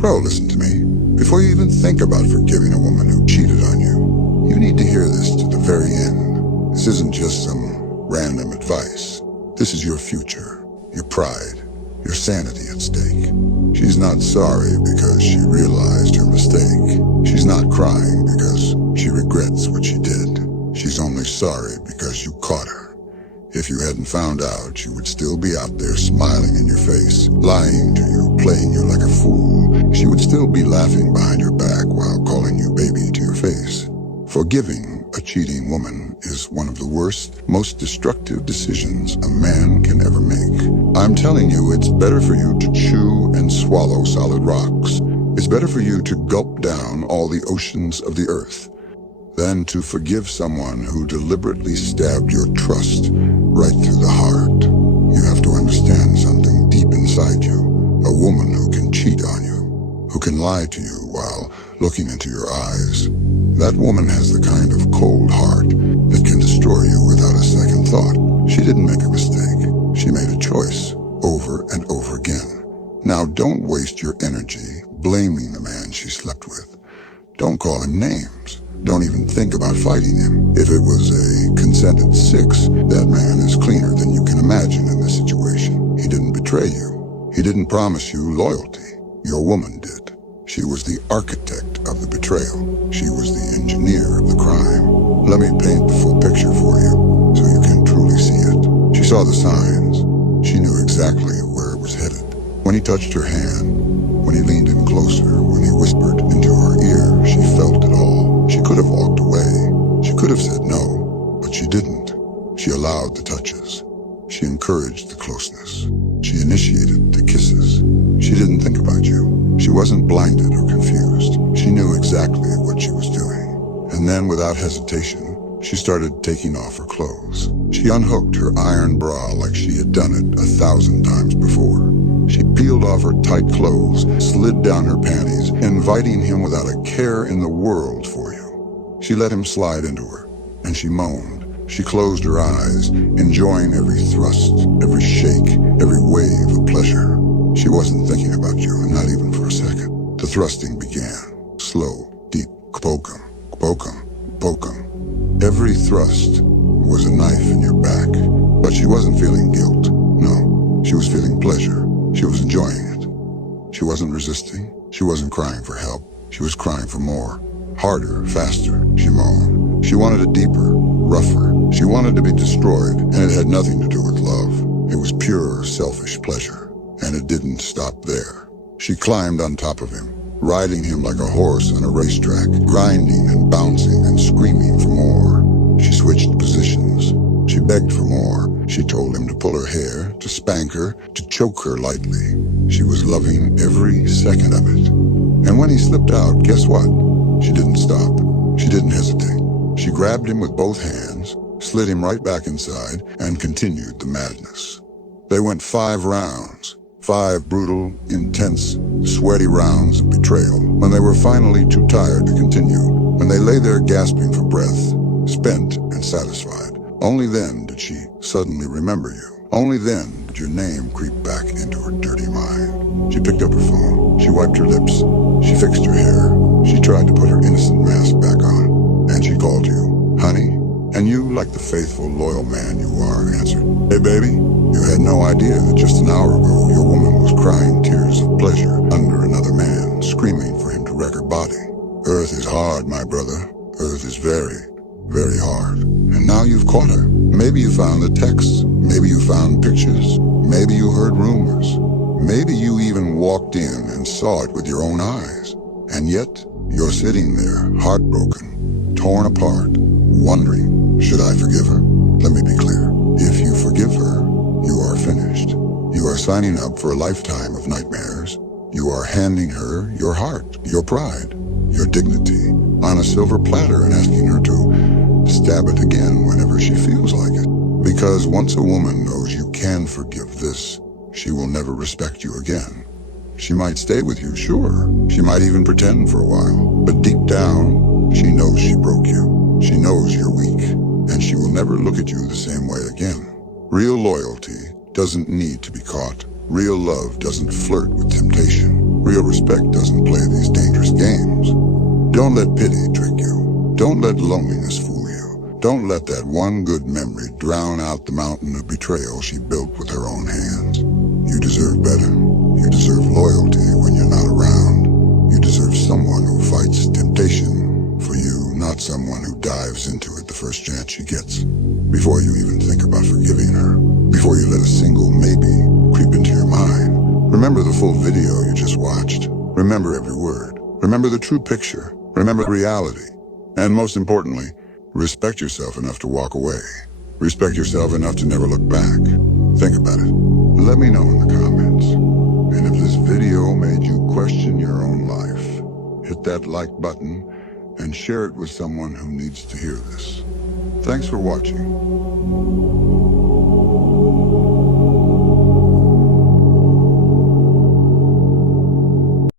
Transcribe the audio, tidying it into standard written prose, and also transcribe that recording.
Bro, listen to me. Before you even think about forgiving a woman who cheated on you, you need to hear this to the very end. This isn't just some random advice. This is your future, your pride, your sanity at stake. She's not sorry because she realized her mistake. She's not crying because she regrets what she did. She's only sorry because you caught her. If you hadn't found out, she would still be out there smiling in your face, lying to you, playing you like a fool. She would still be laughing behind your back while calling you baby to your face. Forgiving a cheating woman is one of the worst, most destructive decisions a man can ever make. I'm telling you, it's better for you to chew and swallow solid rocks. It's better for you to gulp down all the oceans of the earth than to forgive someone who deliberately stabbed your trust right through the heart. You have to understand something deep inside you. A woman who can cheat on you, who can lie to you while looking into your eyes. That woman has the kind of cold heart that can destroy you without a second thought. She didn't make a mistake. She made a choice over and over again. Now don't waste your energy blaming the man she slept with. Don't call him names. Don't even think about fighting him. If it was a consented 6, that man is cleaner than you can imagine in this situation. He didn't betray you. He didn't promise you loyalty. Your woman did. She was the architect of the betrayal. She was the engineer of the crime. Let me paint the full picture for you so you can truly see it. She saw the signs. She knew exactly where it was headed. When he touched her hand, when he leaned in closer, when he whispered into her ear, she felt it all. She could have walked away. She could have said no, but she didn't. She allowed the touches. She encouraged the closeness. She initiated the kisses. She didn't think about you. She wasn't blinded or confused. She knew exactly what she was doing. And then, without hesitation, she started taking off her clothes. She unhooked her iron bra like she had done it 1,000 times before. She peeled off her tight clothes, slid down her panties, inviting him without a care in the world for you. She let him slide into her, and she moaned. She closed her eyes, enjoying every thrust, every shake, every wave of pleasure. She wasn't thinking about you, not even for a second. The thrusting began. Slow, deep, pokum, pokum, pokum. Every thrust was a knife in your back, but she wasn't feeling guilt. No, she was feeling pleasure. She was enjoying it. She wasn't resisting. She wasn't crying for help. She was crying for more. Harder, faster, she moaned. She wanted it deeper, rougher. She wanted to be destroyed, and it had nothing to do with love. It was pure, selfish pleasure. And it didn't stop there. She climbed on top of him, riding him like a horse on a racetrack, grinding and bouncing and screaming for more. She switched positions. She begged for more. She told him to pull her hair, to spank her, to choke her lightly. She was loving every second of it. And when he slipped out, guess what? She didn't stop. She didn't hesitate. She grabbed him with both hands, slid him right back inside, and continued the madness. They went 5 rounds. 5 brutal, intense, sweaty rounds of betrayal. When they were finally too tired to continue, when they lay there gasping for breath, spent and satisfied, only then did she suddenly remember you. Only then did your name creep back into her dirty mind. She picked up her phone. She wiped her lips. She fixed her hair. She tried to put her innocent mask back on. And she called you, honey. And you, like the faithful, loyal man you are, answered, "Hey, baby, you had no idea that just an hour ago your woman was crying tears of pleasure under another man, screaming for him to wreck her body. Earth is hard, my brother. Earth is very, very hard. And now you've caught her. Maybe you found the texts. Maybe you found pictures. Maybe you heard rumors. Maybe you even walked in and saw it with your own eyes. And yet, you're sitting there, heartbroken, torn apart, wondering, should I forgive her? Let me be clear. If you forgive her, you are finished. You are signing up for a lifetime of nightmares. You are handing her your heart, your pride, your dignity on a silver platter and asking her to stab it again whenever she feels like it. Because once a woman knows you can forgive this, she will never respect you again. She might stay with you, sure. She might even pretend for a while. But deep down, she knows she broke you. She knows you're weak, and she will never look at you the same way again. Real loyalty doesn't need to be caught. Real love doesn't flirt with temptation. Real respect doesn't play these dangerous games. Don't let pity trick you. Don't let loneliness fool you. Don't let that one good memory drown out the mountain of betrayal she built with her own hands. You deserve better. You deserve loyalty when you're not around. You deserve someone who fights temptation for you, not someone who dives into it the first chance she gets. Before you even think about forgiving her, before you let a single maybe creep into your mind, remember the full video you just watched. Remember every word. Remember the true picture. Remember reality. And most importantly, respect yourself enough to walk away. Respect yourself enough to never look back. Think about it. Let me know in the comments. And if this video made you question your own life, hit that like button and share it with someone who needs to hear this. Thanks for watching.